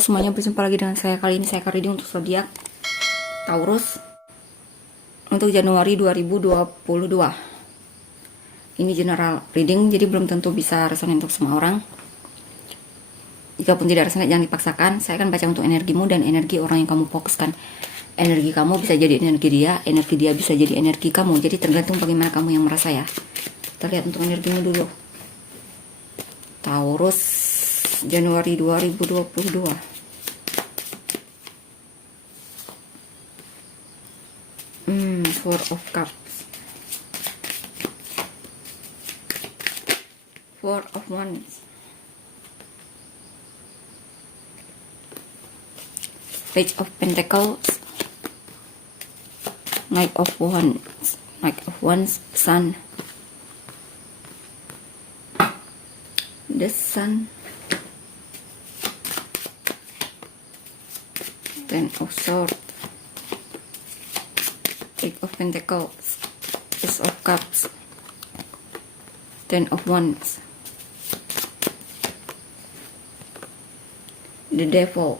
Halo semuanya, berjumpa lagi dengan saya. Kali ini saya akan reading untuk zodiak Taurus untuk Januari 2022. Ini general reading, jadi belum tentu bisa resonate untuk semua orang. Jikapun tidak resonate, jangan dipaksakan. Saya akan baca untuk energimu dan energi orang yang kamu fokuskan. Energi kamu bisa jadi energi dia bisa jadi energi kamu. Jadi tergantung bagaimana kamu yang merasa ya. Kita lihat untuk energimu dulu. Taurus Januari 2022. Four of Cups, Four of Wands, Page of Pentacles, Knight of Wands, Sun, the Sun, Ten of Swords, Eight of Pentacles, Ace of Cups, Ten of Wands, the Devil,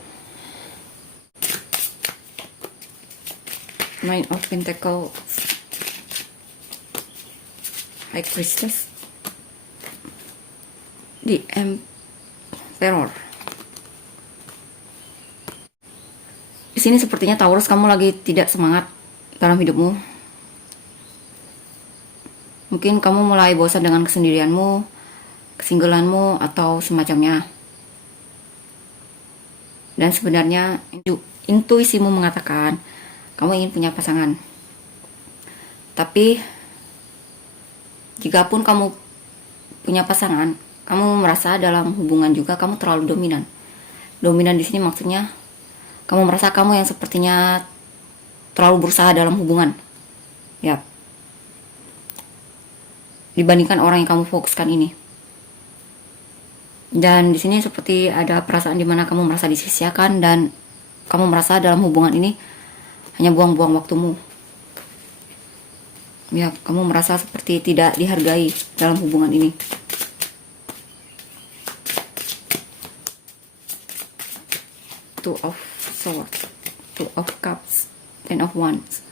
Nine of Pentacles, High Priestess, the Emperor. Di sini sepertinya Taurus kamu lagi tidak semangat dalam hidupmu. Mungkin kamu mulai bosan dengan kesendirianmu, kesinggelanmu, atau semacamnya. Dan sebenarnya intuisimu mengatakan kamu ingin punya pasangan. Tapi jikapun kamu punya pasangan, kamu merasa dalam hubungan juga kamu terlalu dominan. Dominan di sini maksudnya kamu merasa kamu yang sepertinya terlalu berusaha dalam hubungan, ya, dibandingkan orang yang kamu fokuskan ini. Dan di sini seperti ada perasaan dimana kamu merasa disia-siakan dan kamu merasa dalam hubungan ini hanya buang-buang waktumu. Ya, kamu merasa seperti tidak dihargai dalam hubungan ini. Two of Swords, Two of Cups, Ten of Wands.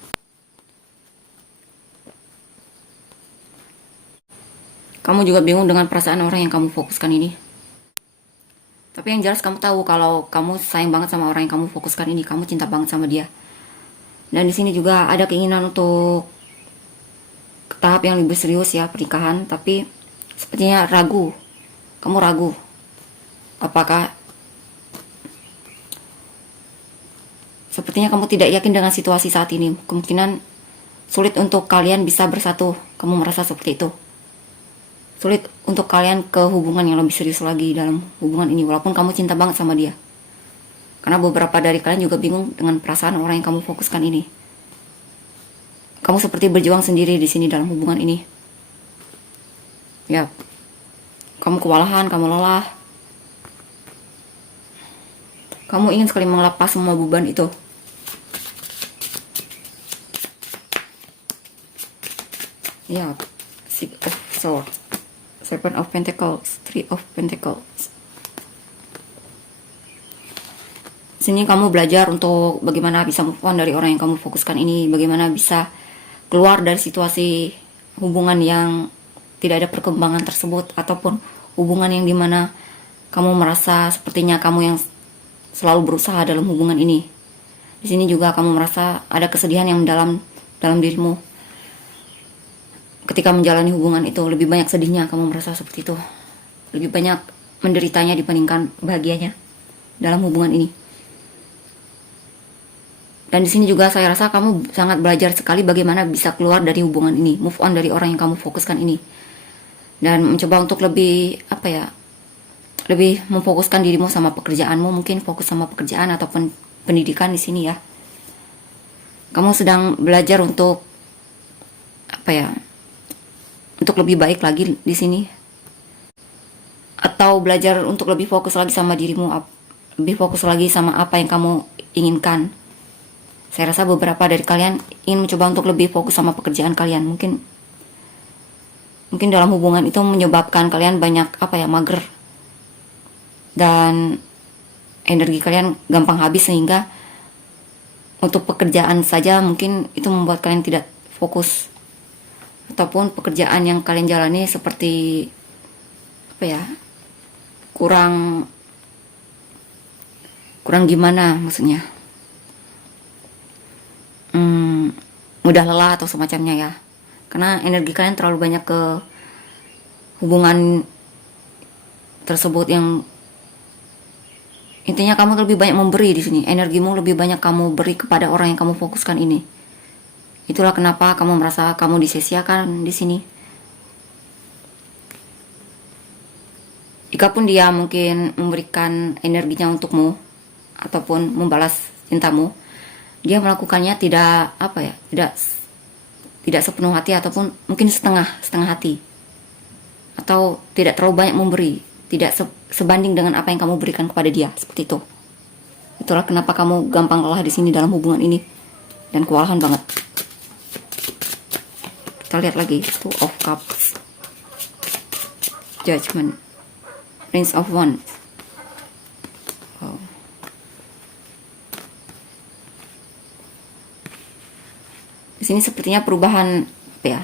Kamu juga bingung dengan perasaan orang yang kamu fokuskan ini. Tapi yang jelas kamu tahu kalau kamu sayang banget sama orang yang kamu fokuskan ini, kamu cinta banget sama dia. Dan di sini juga ada keinginan untuk ke tahap yang lebih serius ya, pernikahan, tapi sepertinya ragu. Kamu ragu. Apakah sepertinya kamu tidak yakin dengan situasi saat ini. Kemungkinan sulit untuk kalian bisa bersatu. Kamu merasa seperti itu. Sulit untuk kalian ke hubungan yang lebih serius lagi dalam hubungan ini. Walaupun kamu cinta banget sama dia. Karena beberapa dari kalian juga bingung dengan perasaan orang yang kamu fokuskan ini. Kamu seperti berjuang sendiri di sini dalam hubungan ini. Ya. Kamu kewalahan, kamu lelah. Kamu ingin sekali melepas semua beban itu. Ya, Six of Swords, Seven of Pentacles, Three of Pentacles. Sini kamu belajar untuk bagaimana bisa move on dari orang yang kamu fokuskan ini, bagaimana bisa keluar dari situasi hubungan yang tidak ada perkembangan tersebut, ataupun hubungan yang dimana kamu merasa sepertinya kamu yang selalu berusaha dalam hubungan ini. Di sini juga kamu merasa ada kesedihan yang mendalam dalam dirimu. Ketika menjalani hubungan itu lebih banyak sedihnya, kamu merasa seperti itu. Lebih banyak menderitanya dibandingkan bahagianya dalam hubungan ini. Dan di sini juga saya rasa kamu sangat belajar sekali bagaimana bisa keluar dari hubungan ini, move on dari orang yang kamu fokuskan ini. Dan mencoba untuk lebih lebih memfokuskan dirimu sama pekerjaanmu, mungkin fokus sama pekerjaan ataupun pendidikan di sini ya. Kamu sedang belajar untuk untuk lebih baik lagi di sini. Atau belajar untuk lebih fokus lagi sama dirimu, lebih fokus lagi sama apa yang kamu inginkan. Saya rasa beberapa dari kalian ingin mencoba untuk lebih fokus sama pekerjaan kalian. Mungkin dalam hubungan itu menyebabkan kalian banyak mager dan energi kalian gampang habis, sehingga untuk pekerjaan saja mungkin itu membuat kalian tidak fokus, ataupun pekerjaan yang kalian jalani seperti apa ya, kurang gimana maksudnya, mudah lelah atau semacamnya ya, karena energi kalian terlalu banyak ke hubungan tersebut, yang intinya kamu lebih banyak memberi di sini. Energimu lebih banyak kamu beri kepada orang yang kamu fokuskan ini. Itulah kenapa kamu merasa kamu disia-siakan di sini. Jikapun dia mungkin memberikan energinya untukmu ataupun membalas cintamu, dia melakukannya tidak apa ya, tidak sepenuh hati, ataupun mungkin setengah hati, atau tidak terlalu banyak memberi, tidak sebanding dengan apa yang kamu berikan kepada dia, seperti itu. Itulah kenapa kamu gampang lelah di sini dalam hubungan ini dan kewalahan banget. Kita lihat lagi, Two of Cups, Judgment, Prince of Wands. Wow. Di sini sepertinya perubahan apa ya?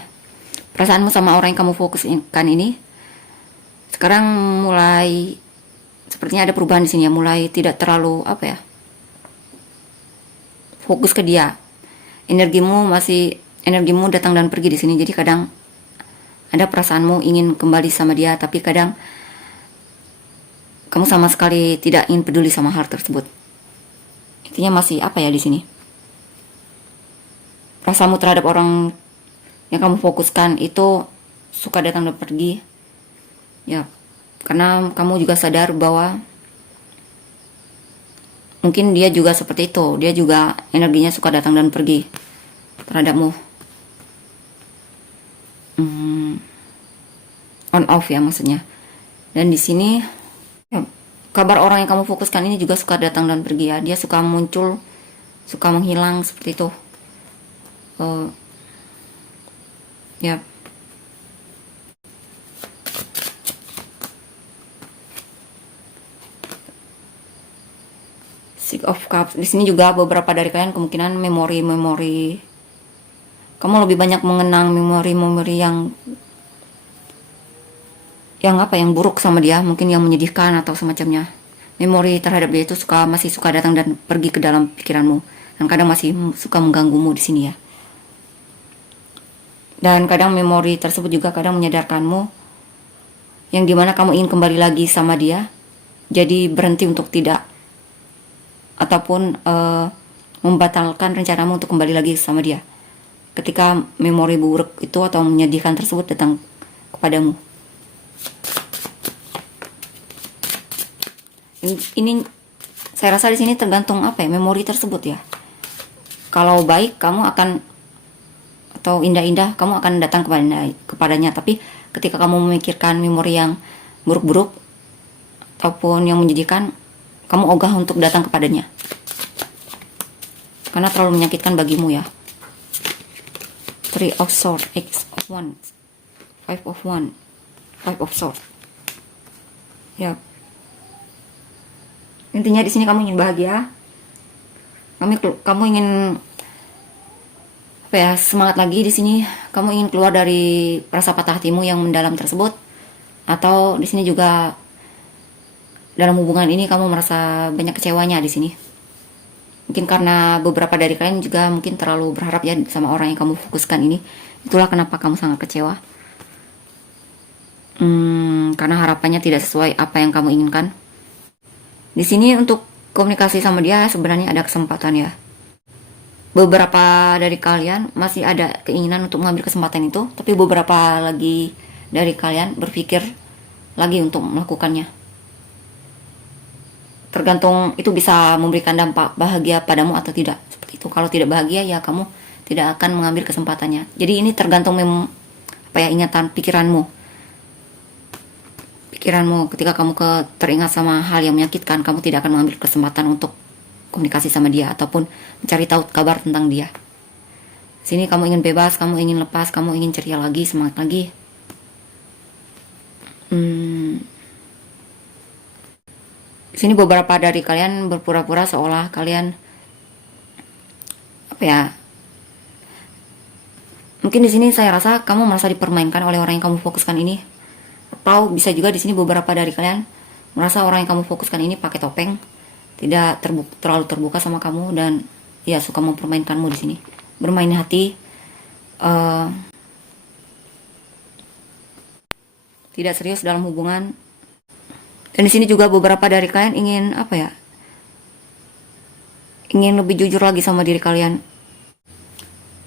Perasaanmu sama orang yang kamu fokuskan ini sekarang mulai sepertinya ada perubahan di sini ya, mulai tidak terlalu apa ya, fokus ke dia. Energimu datang dan pergi di sini. Jadi kadang ada perasaanmu ingin kembali sama dia, tapi kadang kamu sama sekali tidak ingin peduli sama hal tersebut. Intinya masih apa ya di sini? Perasaanmu terhadap orang yang kamu fokuskan itu suka datang dan pergi. Ya, karena kamu juga sadar bahwa mungkin dia juga seperti itu. Dia juga energinya suka datang dan pergi terhadapmu. On off ya maksudnya. Dan di sini ya, kabar orang yang kamu fokuskan ini juga suka datang dan pergi ya. Dia suka muncul, suka menghilang seperti itu. Ya. Six of Cups. Di sini juga beberapa dari kalian kemungkinan memori. Kamu lebih banyak mengenang memori yang apa, yang buruk sama dia, mungkin yang menyedihkan atau semacamnya. Memori terhadap dia itu masih suka datang dan pergi ke dalam pikiranmu, dan kadang masih suka mengganggumu di sini ya. Dan kadang memori tersebut juga kadang menyadarkanmu yang dimana kamu ingin kembali lagi sama dia, jadi berhenti untuk tidak, ataupun membatalkan rencanamu untuk kembali lagi sama dia ketika memori buruk itu atau menyedihkan tersebut datang kepadamu. Ini saya rasa di sini tergantung apa ya, memori tersebut ya. Kalau baik kamu akan, atau indah-indah kamu akan datang kepadanya, tapi ketika kamu memikirkan memori yang buruk-buruk ataupun yang menyedihkan, kamu ogah untuk datang kepadanya karena terlalu menyakitkan bagimu ya. Three of Swords, Eight of Wands, Five of Wands, Five of Swords. Ya. Intinya di sini kamu ingin bahagia. Kamu ingin apa ya, semangat lagi di sini. Kamu ingin keluar dari rasa patah hatimu yang mendalam tersebut, atau di sini juga dalam hubungan ini kamu merasa banyak kecewanya di sini. Mungkin karena beberapa dari kalian juga mungkin terlalu berharap ya sama orang yang kamu fokuskan ini. Itulah kenapa kamu sangat kecewa. Karena harapannya tidak sesuai apa yang kamu inginkan. Di sini untuk komunikasi sama dia sebenarnya ada kesempatan ya. Beberapa dari kalian masih ada keinginan untuk mengambil kesempatan itu, tapi beberapa lagi dari kalian berpikir lagi untuk melakukannya. Tergantung itu bisa memberikan dampak bahagia padamu atau tidak. Seperti itu. Kalau tidak bahagia ya kamu tidak akan mengambil kesempatannya. Jadi ini tergantung ingatan pikiranmu ketika kamu teringat sama hal yang menyakitkan, kamu tidak akan mengambil kesempatan untuk komunikasi sama dia ataupun mencari tahu kabar tentang dia. Sini kamu ingin bebas, kamu ingin lepas, kamu ingin ceria lagi, semangat lagi. Di Di sini beberapa dari kalian berpura-pura seolah kalian apa ya? Mungkin di sini saya rasa kamu merasa dipermainkan oleh orang yang kamu fokuskan ini. Atau bisa juga di sini beberapa dari kalian merasa orang yang kamu fokuskan ini pakai topeng, tidak terlalu terbuka sama kamu dan ya suka mempermainkanmu di sini. Bermain hati, tidak serius dalam hubungan. Dan di sini juga beberapa dari kalian ingin apa ya? Ingin lebih jujur lagi sama diri kalian.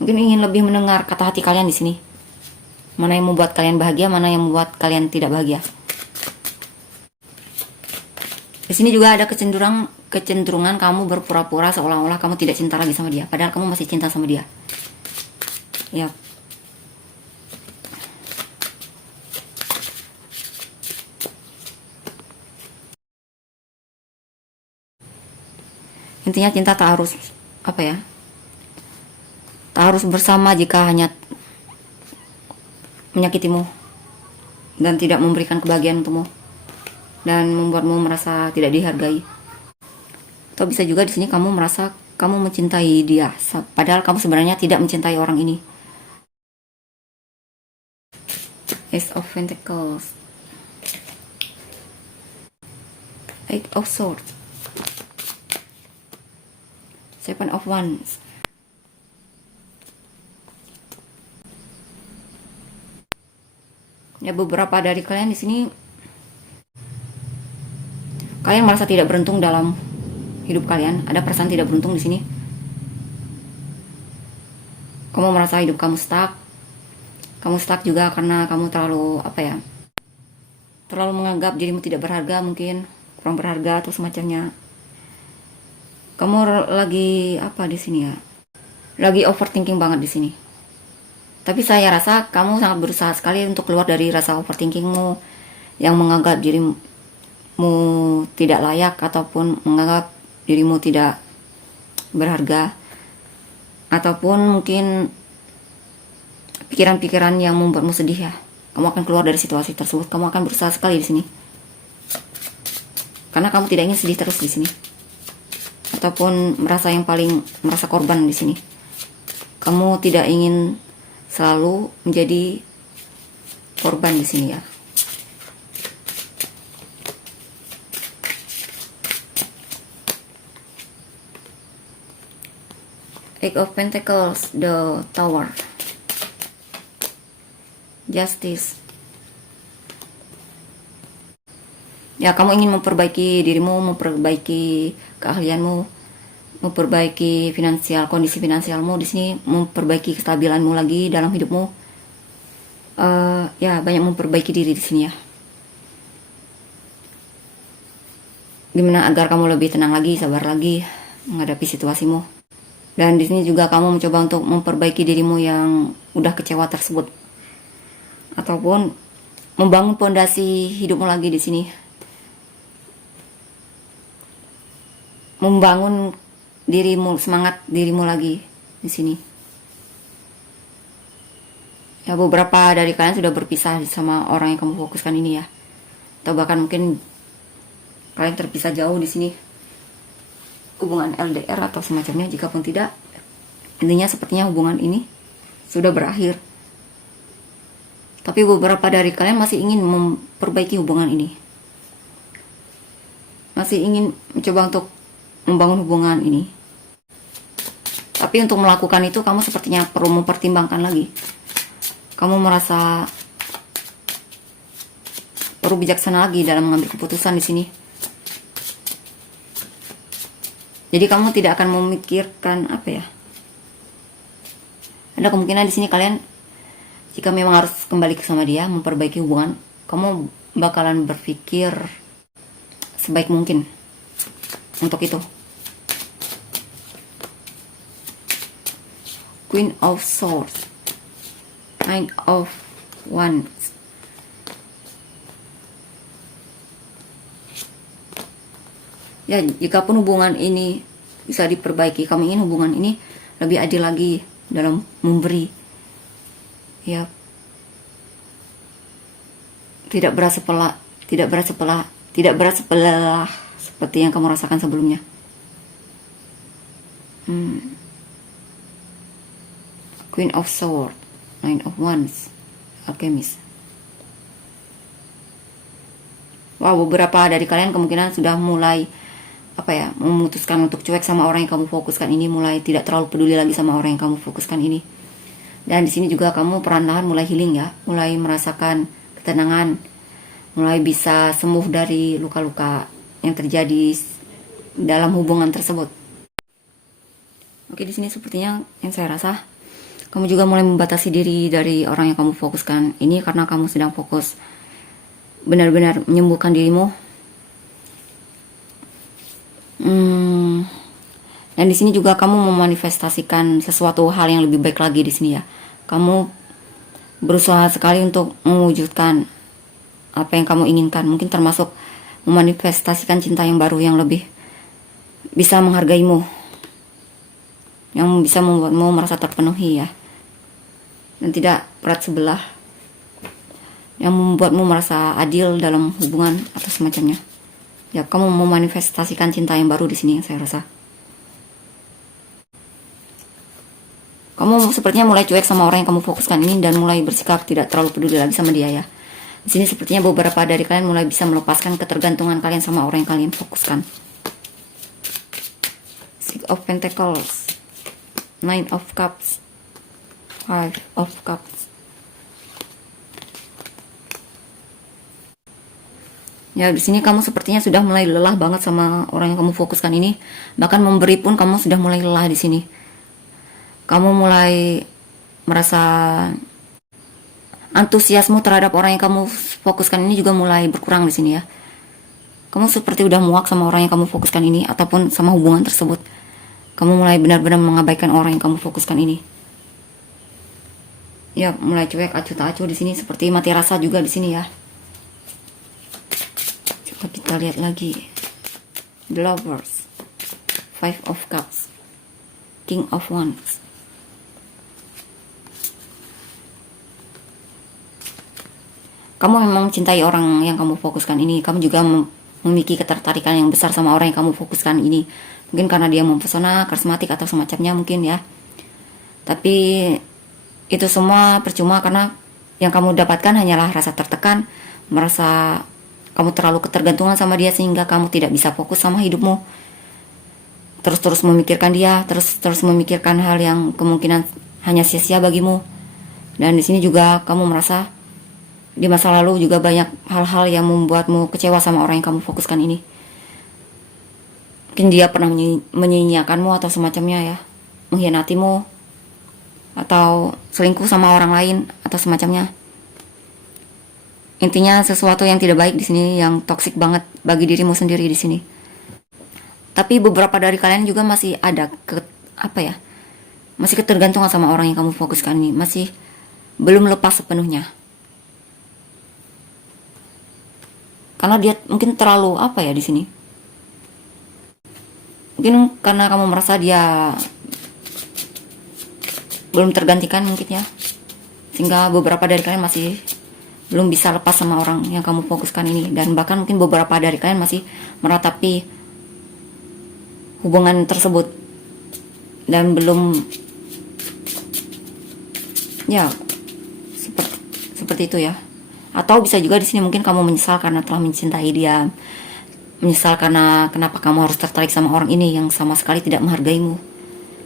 Mungkin ingin lebih mendengar kata hati kalian di sini. Mana yang membuat kalian bahagia, mana yang membuat kalian tidak bahagia. Di sini juga ada kecenderungan kamu berpura-pura seolah-olah kamu tidak cinta lagi sama dia, padahal kamu masih cinta sama dia. Ya. Intinya cinta tak harus apa ya? Tak harus bersama jika hanya menyakitimu dan tidak memberikan kebahagiaan untukmu dan membuatmu merasa tidak dihargai. Atau bisa juga di sini kamu merasa kamu mencintai dia, padahal kamu sebenarnya tidak mencintai orang ini. Ace of Pentacles, Eight of Swords, Seven of Wands. Ya, beberapa dari kalian di sini kalian merasa tidak beruntung dalam hidup kalian. Ada perasaan tidak beruntung di sini. Kamu merasa hidup kamu stuck. Kamu stuck juga karena kamu terlalu apa ya? Terlalu menganggap dirimu tidak berharga, mungkin kurang berharga atau semacamnya. Kamu lagi apa di sini ya? Lagi overthinking banget di sini. Tapi saya rasa kamu sangat berusaha sekali untuk keluar dari rasa overthinkingmu yang menganggap dirimu tidak layak ataupun menganggap dirimu tidak berharga, ataupun mungkin pikiran-pikiran yang membuatmu sedih ya. Kamu akan keluar dari situasi tersebut. Kamu akan berusaha sekali di sini. Karena kamu tidak ingin sedih terus di sini. Ataupun merasa korban di sini. Kamu tidak ingin selalu menjadi korban di sini ya. Eight of Pentacles, the Tower, Justice. Ya, kamu ingin memperbaiki dirimu, memperbaiki keahlianmu, memperbaiki kondisi finansialmu di sini, memperbaiki kestabilanmu lagi dalam hidupmu. Ya, banyak memperbaiki diri di sini ya. Gimana agar kamu lebih tenang lagi, sabar lagi menghadapi situasimu. Dan di sini juga kamu mencoba untuk memperbaiki dirimu yang udah kecewa tersebut, ataupun membangun pondasi hidupmu lagi di sini, membangun semangat dirimu lagi di sini. Ya, beberapa dari kalian sudah berpisah sama orang yang kamu fokuskan ini ya, atau bahkan mungkin kalian terpisah jauh di sini, hubungan LDR atau semacamnya. Jika pun tidak, intinya sepertinya hubungan ini sudah berakhir. Tapi beberapa dari kalian masih ingin memperbaiki hubungan ini, masih ingin mencoba untuk membangun hubungan ini. Tapi untuk melakukan itu kamu sepertinya perlu mempertimbangkan lagi. Kamu merasa perlu bijaksana lagi dalam mengambil keputusan di sini. Jadi kamu tidak akan memikirkan apa ya? Ada kemungkinan di sini kalian, jika memang harus kembali sama dia, memperbaiki hubungan, kamu bakalan berpikir sebaik mungkin untuk itu. Queen of Swords, Nine of Wands. Ya, jika pun hubungan ini bisa diperbaiki, kamu ingin hubungan ini lebih adil lagi dalam memberi. Ya, tidak berat sebelah seperti yang kamu rasakan sebelumnya. Queen of Swords, Nine of Wands, Alchemist. Wow, beberapa dari kalian kemungkinan sudah mulai memutuskan untuk cuek sama orang yang kamu fokuskan ini, mulai tidak terlalu peduli lagi sama orang yang kamu fokuskan ini. Dan di sini juga kamu perlahan-lahan mulai healing ya, mulai merasakan ketenangan, mulai bisa sembuh dari luka-luka yang terjadi dalam hubungan tersebut. Oke, di sini sepertinya yang saya rasa kamu juga mulai membatasi diri dari orang yang kamu fokuskan ini karena kamu sedang fokus benar-benar menyembuhkan dirimu. Dan di sini juga kamu memanifestasikan sesuatu hal yang lebih baik lagi di sini ya. Kamu berusaha sekali untuk mewujudkan apa yang kamu inginkan. Mungkin termasuk memanifestasikan cinta yang baru yang lebih bisa menghargaimu, yang bisa membuatmu merasa terpenuhi ya, dan tidak berat sebelah, yang membuatmu merasa adil dalam hubungan atau semacamnya. Ya, kamu memanifestasikan cinta yang baru di sini saya rasa. Kamu sepertinya mulai cuek sama orang yang kamu fokuskan ini dan mulai bersikap tidak terlalu peduli lagi sama dia ya. Di sini sepertinya beberapa dari kalian mulai bisa melepaskan ketergantungan kalian sama orang yang kalian fokuskan. Six of Pentacles, Nine of Cups, Five of Cups. Ya, di sini kamu sepertinya sudah mulai lelah banget sama orang yang kamu fokuskan ini. Bahkan memberi pun kamu sudah mulai lelah di sini. Kamu mulai merasa antusiasme terhadap orang yang kamu fokuskan ini juga mulai berkurang di sini ya. Kamu seperti udah muak sama orang yang kamu fokuskan ini ataupun sama hubungan tersebut. Kamu mulai benar-benar mengabaikan orang yang kamu fokuskan ini. Ya, mulai cuek, acuh tak acuh di sini, seperti mati rasa juga di sini ya. Coba kita lihat lagi. The Lovers, Five of Cups, King of Wands. Kamu memang mencintai orang yang kamu fokuskan ini. Kamu juga memiliki ketertarikan yang besar sama orang yang kamu fokuskan ini. Mungkin karena dia mempesona, karismatik atau semacamnya mungkin ya. Tapi itu semua percuma karena yang kamu dapatkan hanyalah rasa tertekan, merasa kamu terlalu ketergantungan sama dia sehingga kamu tidak bisa fokus sama hidupmu. Terus-terus memikirkan dia, terus memikirkan hal yang kemungkinan hanya sia-sia bagimu. Dan di sini juga kamu merasa di masa lalu juga banyak hal-hal yang membuatmu kecewa sama orang yang kamu fokuskan ini. Mungkin dia pernah menyia-nyiakanmu atau semacamnya ya, mengkhianatimu, atau selingkuh sama orang lain atau semacamnya. Intinya sesuatu yang tidak baik di sini, yang toksik banget bagi dirimu sendiri di sini. Tapi beberapa dari kalian juga masih ada masih ketergantungan sama orang yang kamu fokuskan ini, masih belum lepas sepenuhnya. Karena dia mungkin terlalu di sini. Mungkin karena kamu merasa dia belum tergantikan mungkin ya. Sehingga beberapa dari kalian masih belum bisa lepas sama orang yang kamu fokuskan ini. Dan bahkan mungkin beberapa dari kalian masih meratapi hubungan tersebut. Dan belum seperti itu ya. Atau bisa juga di sini mungkin kamu menyesal karena telah mencintai dia, menyesal karena kenapa kamu harus tertarik sama orang ini yang sama sekali tidak menghargaimu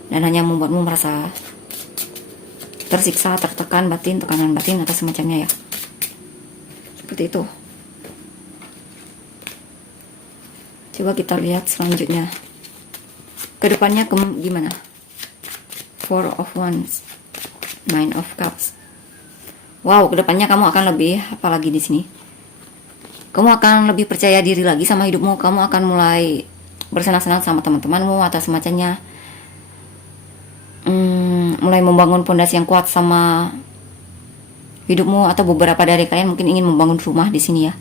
dan hanya membuatmu merasa tersiksa, tertekan batin, tekanan batin atau semacamnya ya. Seperti itu. Coba kita lihat selanjutnya. Kedepannya gimana? Four of Wands, Nine of Cups. Wow, kedepannya kamu akan lebih apalagi di sini. Kamu akan lebih percaya diri lagi sama hidupmu. Kamu akan mulai bersenang-senang sama teman-temanmu atau semacamnya. Mulai membangun pondasi yang kuat sama hidupmu, atau beberapa dari kalian mungkin ingin membangun rumah di sini ya.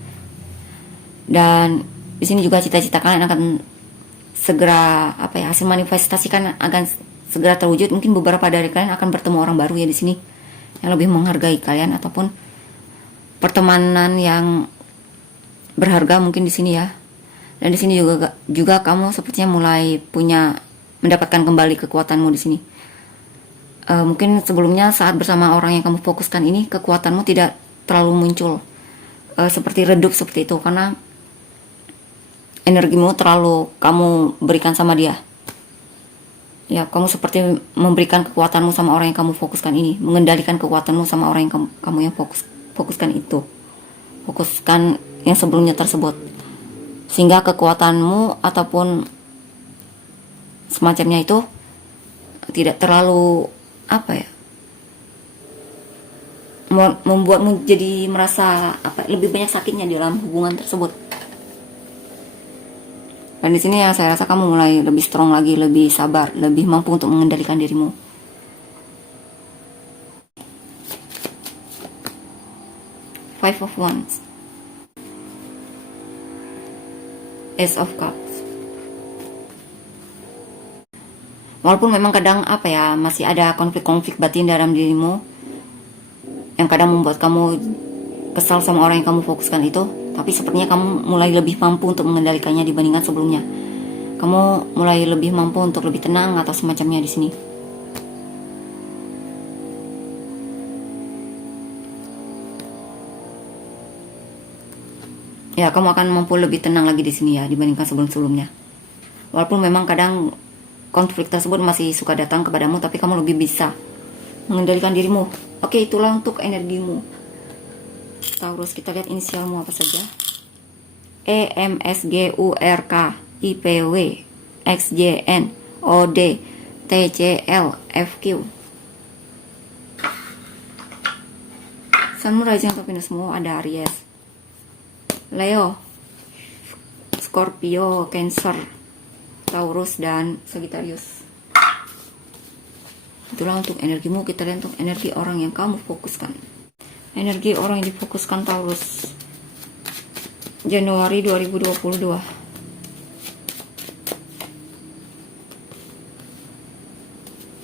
Dan di sini juga cita-cita kalian akan segera hasil manifestasikan akan segera terwujud. Mungkin beberapa dari kalian akan bertemu orang baru ya di sini yang lebih menghargai kalian, ataupun pertemanan yang berharga mungkin di sini ya. Dan di sini juga kamu sepertinya mulai mendapatkan kembali kekuatanmu di sini. Mungkin sebelumnya saat bersama orang yang kamu fokuskan ini, kekuatanmu tidak terlalu muncul, seperti redup seperti itu, karena energimu terlalu kamu berikan sama dia. Ya, kamu seperti memberikan kekuatanmu sama orang yang kamu fokuskan ini, mengendalikan kekuatanmu sama orang yang kamu yang fokuskan itu, fokuskan yang sebelumnya tersebut, sehingga kekuatanmu ataupun semacamnya itu tidak terlalu membuatmu jadi merasa lebih banyak sakitnya di dalam hubungan tersebut. Dan di sini ya saya rasa kamu mulai lebih strong lagi, lebih sabar, lebih mampu untuk mengendalikan dirimu. Five of Wands, Ace of Cups. Walaupun memang kadang masih ada konflik-konflik batin dalam dirimu yang kadang membuat kamu kesal sama orang yang kamu fokuskan itu, tapi sepertinya kamu mulai lebih mampu untuk mengendalikannya dibandingkan sebelumnya. Kamu mulai lebih mampu untuk lebih tenang atau semacamnya di sini. Ya, kamu akan mampu lebih tenang lagi di sini ya dibandingkan sebelum-sebelumnya. Walaupun memang kadang konflik tersebut masih suka datang kepadamu, tapi kamu lebih bisa mengendalikan dirimu. Oke, itulah untuk energimu. Taurus, kita lihat inisialmu apa saja. E, M, S, G, U, R, K, I, P, W, X, Y, N, O, D, T, C, L, F, Q. Sun, Rising atau Venusmu ada Aries, Leo, Scorpio, Cancer, Taurus, dan Sagittarius. Itulah untuk energimu. Kita lihat untuk energi orang yang kamu fokuskan. Energi orang yang difokuskan Taurus Januari 2022.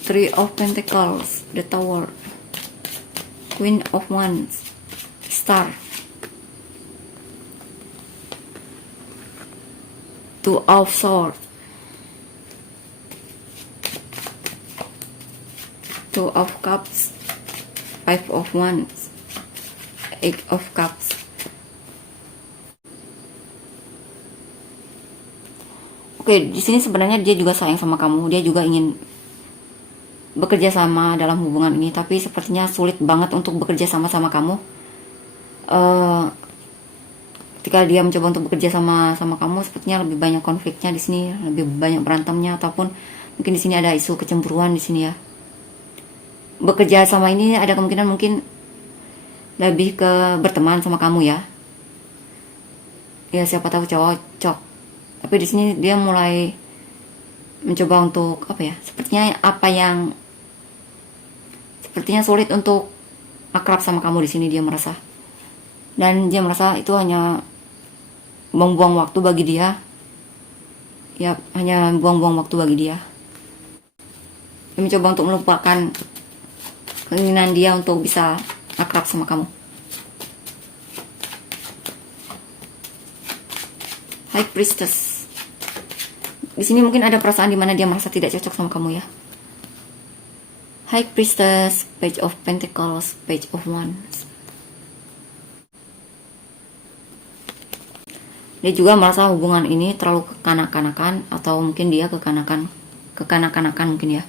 Three of Pentacles, the Tower, Queen of Wands, Star, Two of Swords, Two of Cups, Five of Wands, Eight of Cups. Oke, di sini sebenarnya dia juga sayang sama kamu. Dia juga ingin bekerja sama dalam hubungan ini, tapi sepertinya sulit banget untuk bekerja sama kamu. Ketika dia mencoba untuk bekerja sama kamu, sepertinya lebih banyak konfliknya di sini, lebih banyak berantemnya, ataupun mungkin di sini ada isu kecemburuan di sini ya. Bekerja sama ini ada kemungkinan mungkin lebih ke berteman sama kamu ya. Ya, siapa tahu cocok. Tapi di sini dia mulai mencoba untuk sepertinya sulit untuk akrab sama kamu di sini, dia merasa. Dan dia merasa itu hanya buang-buang waktu bagi dia. Ya, hanya buang-buang waktu bagi dia. Dia mencoba untuk melupakan keinginan dia untuk bisa akrab sama kamu. High Priestess. Di sini mungkin ada perasaan di mana dia merasa tidak cocok sama kamu ya. High Priestess, Page of Pentacles, Page of Wands. Dia juga merasa hubungan ini terlalu kekanak-kanakan, atau mungkin dia kekanak-kanakan mungkin ya.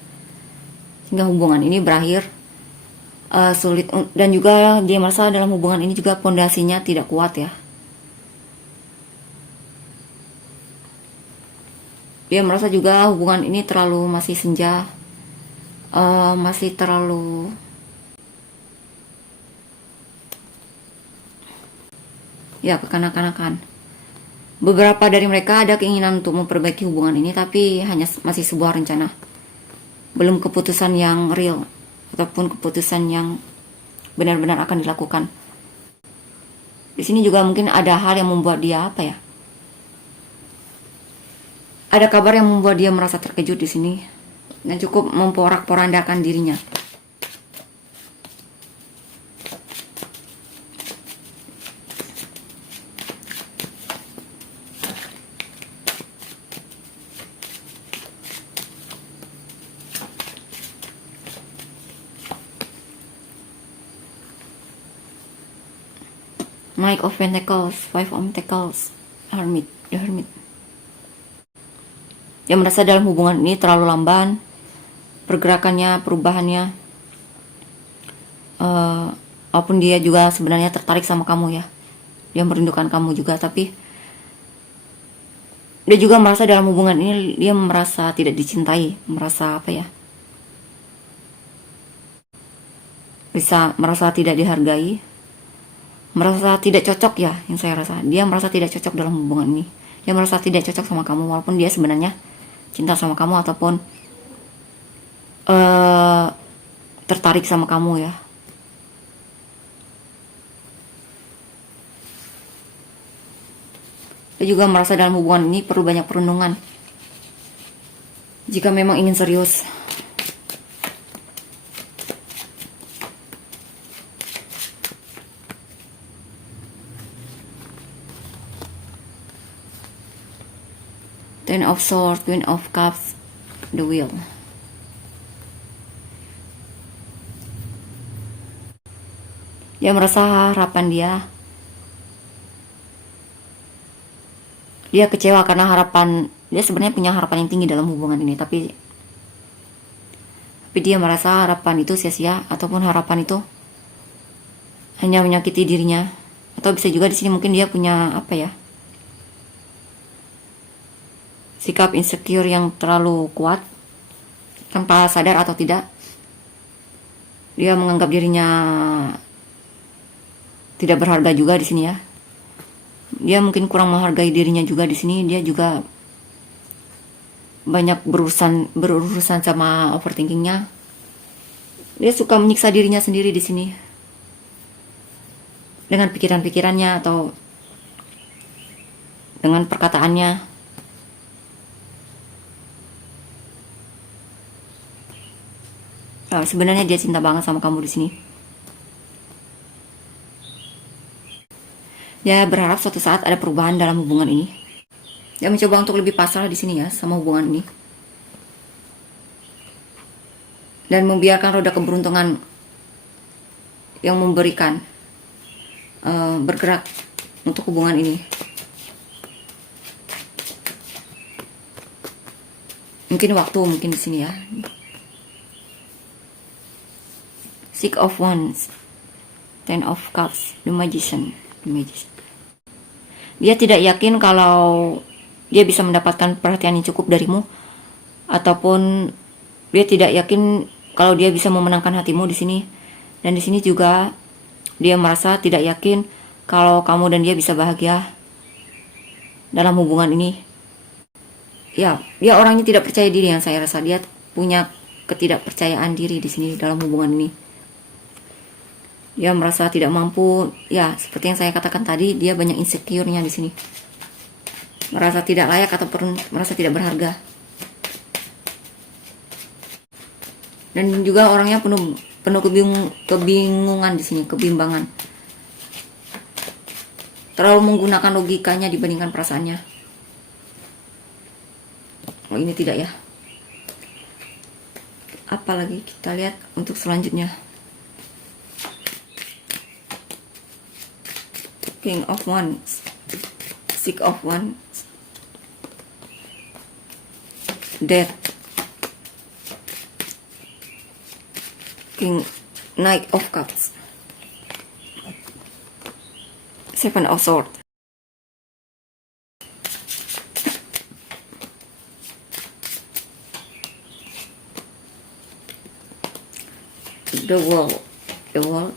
Sehingga hubungan ini berakhir sulit, dan juga dia merasa dalam hubungan ini juga pondasinya tidak kuat ya. Dia merasa juga hubungan ini terlalu masih senja, masih terlalu ya kekanak-kanakan. Beberapa dari mereka ada keinginan untuk memperbaiki hubungan ini, tapi hanya masih sebuah rencana, belum keputusan yang real ataupun keputusan yang benar-benar akan dilakukan. Di sini juga mungkin ada hal yang membuat dia ada kabar yang membuat dia merasa terkejut di sini dan cukup memporak-porandakan dirinya. Knight of Pentacles, Five of Pentacles, Hermit, the Hermit. Dia merasa dalam hubungan ini terlalu lamban pergerakannya, perubahannya. Walaupun dia juga sebenarnya tertarik sama kamu ya, dia merindukan kamu juga, tapi dia juga merasa dalam hubungan ini dia merasa tidak dicintai, merasa apa ya, bisa merasa tidak dihargai, merasa tidak cocok ya. Yang saya rasa dia merasa tidak cocok dalam hubungan ini. Dia merasa tidak cocok sama kamu, walaupun dia sebenarnya cinta sama kamu ataupun tertarik sama kamu ya. Dia juga merasa dalam hubungan ini perlu banyak perenungan jika memang ingin serius. Ten of Swords, Queen of Cups, the Wheel. Dia merasa harapan dia kecewa karena dia sebenarnya punya harapan yang tinggi dalam hubungan ini, tapi dia merasa harapan itu sia-sia, ataupun harapan itu hanya menyakiti dirinya. Atau bisa juga di sini mungkin dia punya apa ya, sikap insecure yang terlalu kuat tanpa sadar atau tidak. Dia menganggap dirinya tidak berharga juga di sini ya. Dia mungkin kurang menghargai dirinya juga di sini. Dia juga banyak berurusan sama overthinkingnya. Dia suka menyiksa dirinya sendiri di sini dengan pikiran-pikirannya atau dengan perkataannya. Nah, sebenarnya dia cinta banget sama kamu di sini. Dia berharap suatu saat ada perubahan dalam hubungan ini. Dia mencoba untuk lebih pasrah di sini ya sama hubungan ini, dan membiarkan roda keberuntungan yang memberikan bergerak untuk hubungan ini. Mungkin waktu, mungkin di sini ya. Six of Wands, Ten of Cups, the Magician. Dia tidak yakin kalau dia bisa mendapatkan perhatian yang cukup darimu, ataupun dia tidak yakin kalau dia bisa memenangkan hatimu di sini. Dan di sini juga dia merasa tidak yakin kalau kamu dan dia bisa bahagia dalam hubungan ini. Ya, dia orangnya tidak percaya diri yang saya rasa. Dia punya ketidakpercayaan diri di sini dalam hubungan ini. Dia merasa tidak mampu, ya seperti yang saya katakan tadi, dia banyak insecure-nya di sini. Merasa tidak layak ataupun merasa tidak berharga. Dan juga orangnya penuh kebingungan di sini, kebimbangan. Terlalu menggunakan logikanya dibandingkan perasaannya. Oh, ini tidak ya. Apalagi kita lihat untuk selanjutnya. King of Wands, Six of Wands, Death, Knight of Cups, Seven of Swords. The World,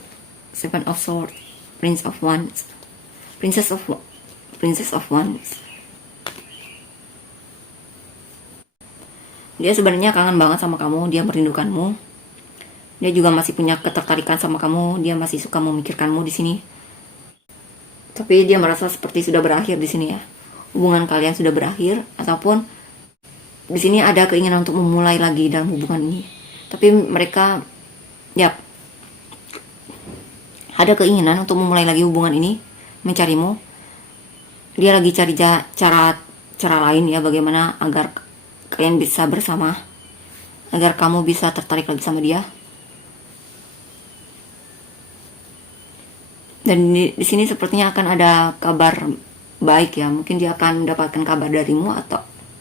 Seven of Swords, Prince of Wands, Princess of Wands. Dia sebenarnya kangen banget sama kamu, dia merindukanmu. Dia juga masih punya ketertarikan sama kamu, dia masih suka memikirkanmu di sini. Tapi dia merasa seperti sudah berakhir di sini ya. Hubungan kalian sudah berakhir, ataupun di sini ada keinginan untuk memulai lagi dalam hubungan ini. Tapi mereka ada keinginan untuk memulai lagi hubungan ini, mencarimu. Dia lagi cari cara lain ya, bagaimana agar kalian bisa bersama, agar kamu bisa tertarik lagi sama dia. Dan di sini sepertinya akan ada kabar baik ya. Mungkin dia akan mendapatkan kabar darimu,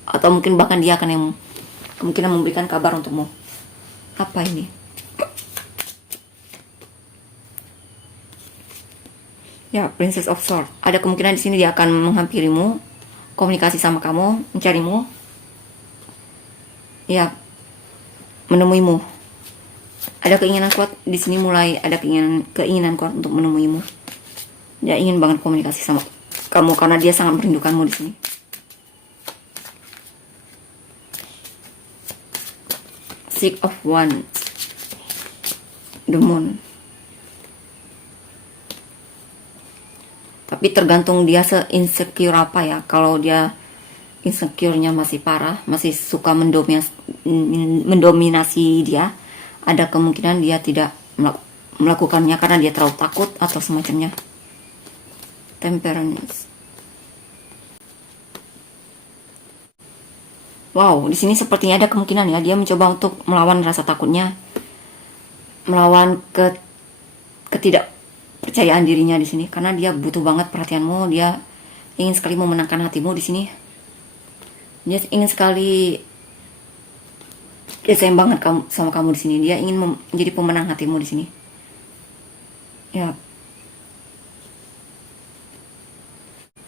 atau mungkin bahkan dia akan yang kemungkinan memberikan kabar untukmu. Apa ini? Ya, Princess of Swords. Ada kemungkinan di sini dia akan menghampirimu, komunikasi sama kamu, mencarimu. Ya, menemuimu. Ada keinginan kuat di sini, mulai ada keinginan kuat untuk menemuimu. Dia ingin banget komunikasi sama kamu karena dia sangat merindukanmu di sini. Six of Wands, the Moon. Tapi tergantung dia se-insecure apa ya. Kalau dia insecure-nya masih parah, masih suka mendominasi dia, ada kemungkinan dia tidak melakukannya karena dia terlalu takut atau semacamnya. Temperance. Wow, di sini sepertinya ada kemungkinan ya dia mencoba untuk melawan rasa takutnya, melawan ketidakpercayaan dirinya di sini, karena dia butuh banget perhatianmu. Dia ingin sekali memenangkan hatimu di sini. Dia ingin sekali, dia sayang banget sama kamu di sini. Dia ingin menjadi pemenang hatimu di sini. Ya,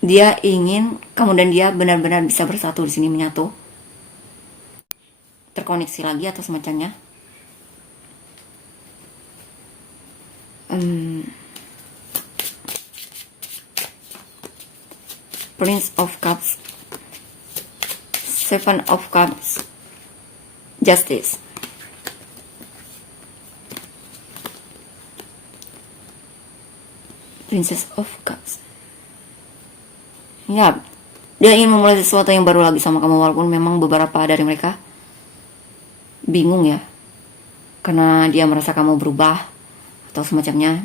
dia ingin kamu dan dia benar-benar bisa bersatu di sini, menyatu, terkoneksi lagi atau semacamnya. Prince of Cups, Seven of Cups, Justice. Princess of Cups. Ya, dia ingin memulai sesuatu yang baru lagi sama kamu, walaupun memang beberapa dari mereka bingung ya, karena dia merasa kamu berubah atau semacamnya.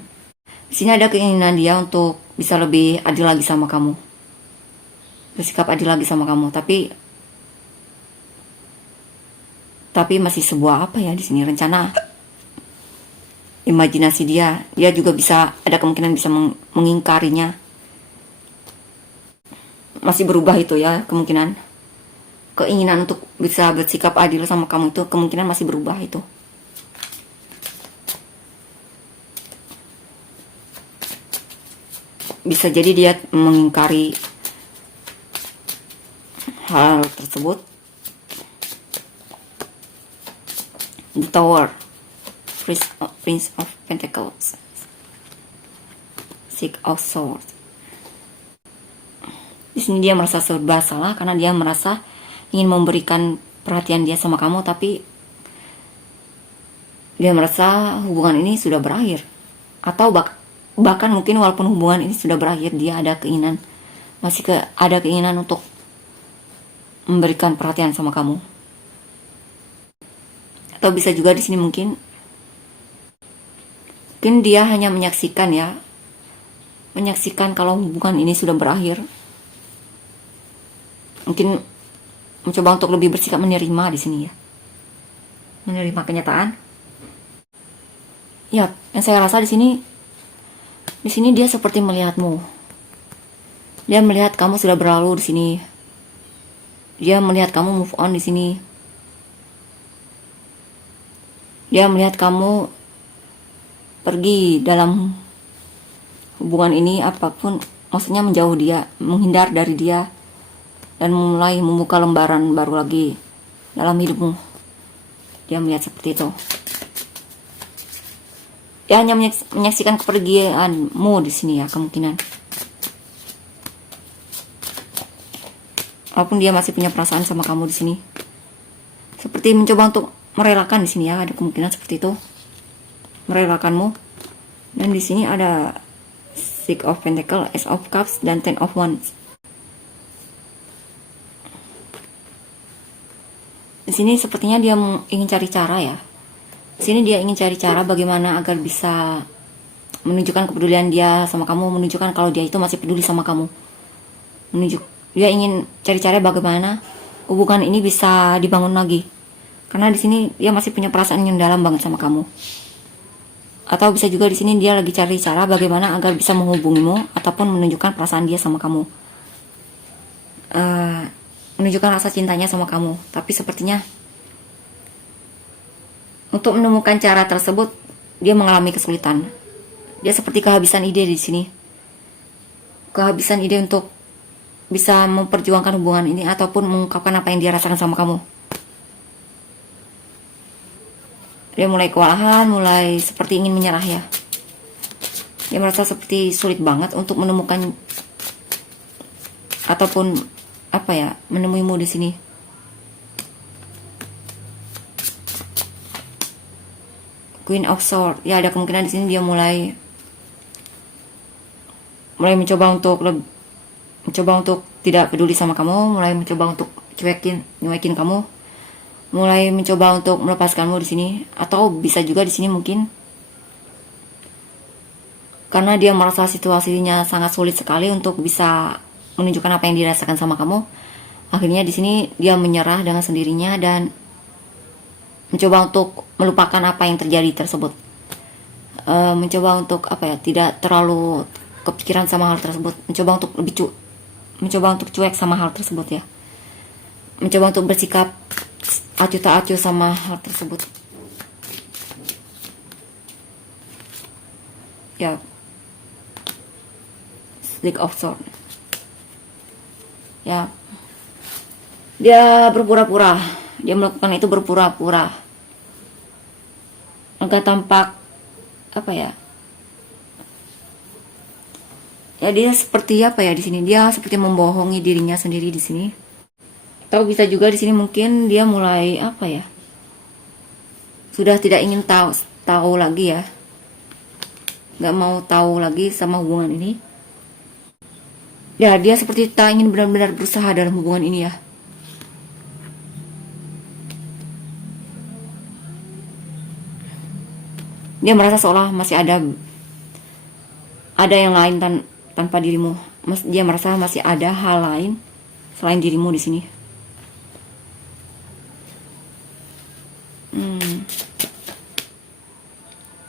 Di sini ada keinginan dia untuk bisa lebih adil lagi sama kamu, bersikap adil lagi sama kamu, tapi masih sebuah apa ya di sini, rencana, imajinasi dia juga bisa ada kemungkinan bisa mengingkarinya. Masih berubah itu ya, kemungkinan keinginan untuk bisa bersikap adil sama kamu itu kemungkinan masih berubah itu. Bisa jadi dia mengingkari hal tersebut. The Tower, Prince of Pentacles, Six of Swords. Di sini dia merasa serba salah karena dia merasa ingin memberikan perhatian dia sama kamu, tapi dia merasa hubungan ini sudah berakhir, atau bahkan mungkin walaupun hubungan ini sudah berakhir, dia ada keinginan, ada keinginan untuk memberikan perhatian sama kamu. Atau bisa juga di sini mungkin dia hanya menyaksikan kalau hubungan ini sudah berakhir. Mungkin mencoba untuk lebih bersikap menerima di sini ya, menerima kenyataan. Ya, yang saya rasa di sini dia seperti melihatmu. Dia melihat kamu sudah berlalu di sini. Dia melihat kamu move on di sini. Dia melihat kamu pergi dalam hubungan ini apapun, maksudnya menjauh dia, menghindar dari dia, dan mulai membuka lembaran baru lagi dalam hidupmu. Dia melihat seperti itu. Dia hanya menyaksikan kepergianmu di sini ya, kemungkinan. Walaupun dia masih punya perasaan sama kamu di sini, seperti mencoba untuk merelakan di sini ya, ada kemungkinan seperti itu, merelakanmu. Dan di sini ada Six of Pentacles, Ace of Cups, dan Ten of Wands. Di sini sepertinya dia ingin cari cara ya. Di sini dia ingin cari cara bagaimana agar bisa menunjukkan kepedulian dia sama kamu, menunjukkan kalau dia itu masih peduli sama kamu. Dia ingin cari cara bagaimana hubungan ini bisa dibangun lagi. Karena di sini dia masih punya perasaan yang dalam banget sama kamu. Atau bisa juga di sini dia lagi cari cara bagaimana agar bisa menghubungimu ataupun menunjukkan perasaan dia sama kamu. Menunjukkan rasa cintanya sama kamu. Tapi sepertinya untuk menemukan cara tersebut dia mengalami kesulitan. Dia seperti kehabisan ide di sini. Kehabisan ide untuk bisa memperjuangkan hubungan ini ataupun mengungkapkan apa yang dia rasakan sama kamu. Dia mulai kewalahan, mulai seperti ingin menyerah ya. Dia merasa seperti sulit banget untuk menemukan ataupun menemuimu di sini. Queen of Swords. Ya, ada kemungkinan di sini dia mulai mencoba untuk tidak peduli sama kamu, mulai mencoba untuk nyuekin kamu, mulai mencoba untuk melepaskanmu di sini. Atau bisa juga di sini mungkin karena dia merasa situasinya sangat sulit sekali untuk bisa menunjukkan apa yang dirasakan sama kamu. Akhirnya di sini dia menyerah dengan sendirinya dan mencoba untuk melupakan apa yang terjadi tersebut. Mencoba untuk tidak terlalu kepikiran sama hal tersebut. Mencoba untuk cuek sama hal tersebut ya. Mencoba untuk bersikap acuh tak acuh sama hal tersebut. Ya. Six of Swords. Ya. Dia berpura-pura. Dia melakukan itu berpura-pura. Agak tampak ya dia seperti di sini dia seperti membohongi dirinya sendiri di sini. Atau bisa juga di sini mungkin dia mulai sudah tidak ingin tahu lagi ya, nggak mau tahu lagi sama hubungan ini. Ya, dia seperti tak ingin benar-benar berusaha dalam hubungan ini ya. Dia merasa seolah masih ada yang lain tanpa dirimu. Dia merasa masih ada hal lain selain dirimu di sini.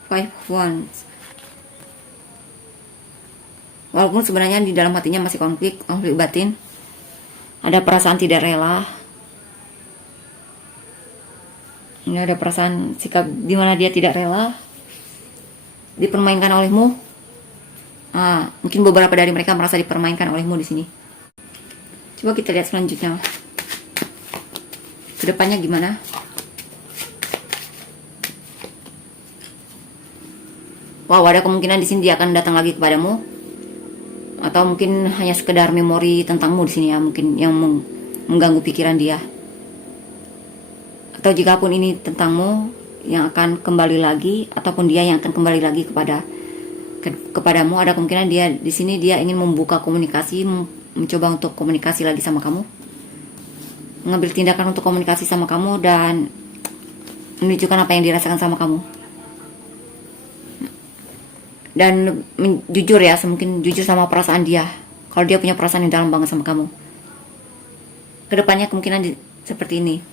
Five of Wands. Walaupun sebenarnya di dalam hatinya masih konflik batin. Ada perasaan tidak rela. Ini ada perasaan sikap di mana dia tidak rela dipermainkan olehmu. Mungkin beberapa dari mereka merasa dipermainkan olehmu di sini. Coba kita lihat selanjutnya. Kedepannya gimana? Wow, ada kemungkinan di sini dia akan datang lagi kepadamu. Atau mungkin hanya sekedar memori tentangmu di sini ya, mungkin yang mengganggu pikiran dia. Atau jikapun ini tentangmu yang akan kembali lagi, ataupun dia yang akan kembali lagi kepadamu, ada kemungkinan dia di sini dia ingin membuka komunikasi, mencoba untuk komunikasi lagi sama kamu, mengambil tindakan untuk komunikasi sama kamu dan menunjukkan apa yang dirasakan sama kamu. Dan jujur ya, mungkin jujur sama perasaan dia. Kalau dia punya perasaan yang dalam banget sama kamu. Kedepannya kemungkinan seperti ini.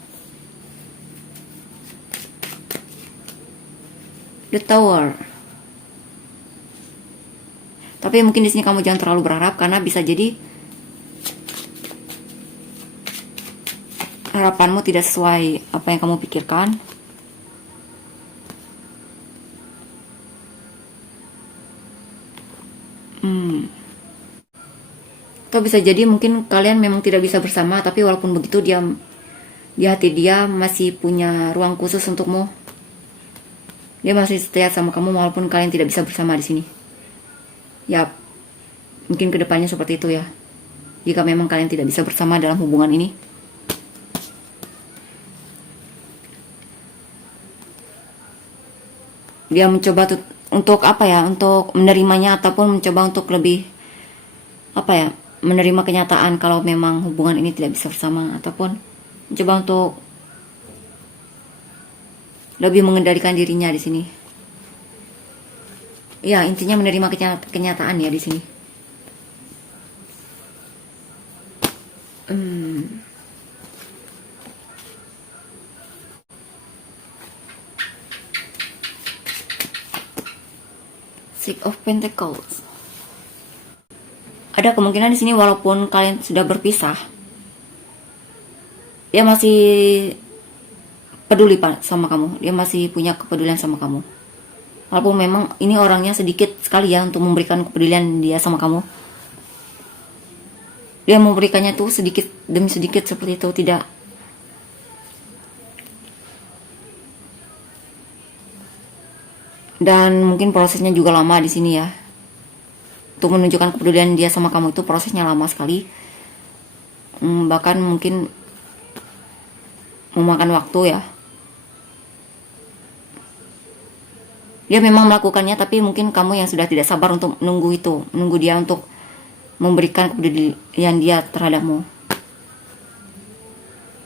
The Tower. Tapi mungkin di sini kamu jangan terlalu berharap karena bisa jadi harapanmu tidak sesuai apa yang kamu pikirkan. Atau bisa jadi mungkin kalian memang tidak bisa bersama, tapi walaupun begitu di hati dia masih punya ruang khusus untukmu. Dia masih setia sama kamu walaupun kalian tidak bisa bersama di sini. Ya, mungkin kedepannya seperti itu ya. Jika memang kalian tidak bisa bersama dalam hubungan ini. Dia mencoba untuk untuk menerimanya ataupun mencoba untuk lebih menerima kenyataan kalau memang hubungan ini tidak bisa bersama, ataupun mencoba untuk lebih mengendalikan dirinya di sini. Ya, intinya menerima kenyataan ya di sini. Six of Pentacles. Ada kemungkinan di sini walaupun kalian sudah berpisah, dia masih peduli sama kamu. Dia masih punya kepedulian sama kamu. Walaupun memang ini orangnya sedikit sekali ya untuk memberikan kepedulian dia sama kamu. Dia memberikannya tuh sedikit demi sedikit seperti itu, tidak. Dan mungkin prosesnya juga lama di sini ya. Untuk menunjukkan kepedulian dia sama kamu itu prosesnya lama sekali. Bahkan mungkin memakan waktu ya. Dia memang melakukannya, tapi mungkin kamu yang sudah tidak sabar untuk menunggu itu, menunggu dia untuk memberikan kepedulian dia terhadapmu.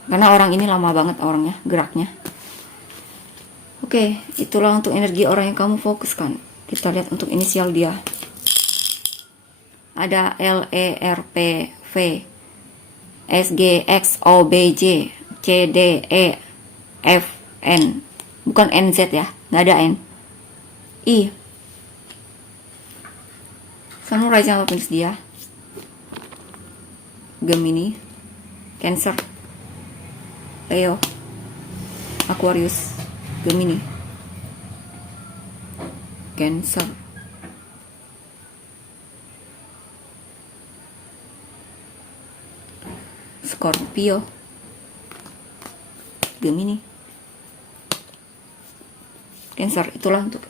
Karena orang ini lama banget orangnya, geraknya. Oke, itulah untuk energi orang yang kamu fokuskan. Kita lihat untuk inisial dia. Ada L, E, R, P, V, S, G, X, O, B, J, C, D, E, F, N. Bukan N, Z ya, nggak ada N. I. Sun, Rising, atau Venus dia. Gemini, Cancer, Leo, Aquarius, Gemini, Cancer, Scorpio, Gemini, Cancer. Itulah untuk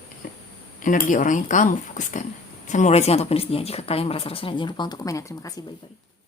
energi orang yang kamu fokuskan. Saya mulai atau Venus dia. Jika kalian merasa resonate, jangan lupa untuk komen ya. Terima kasih, bye-bye.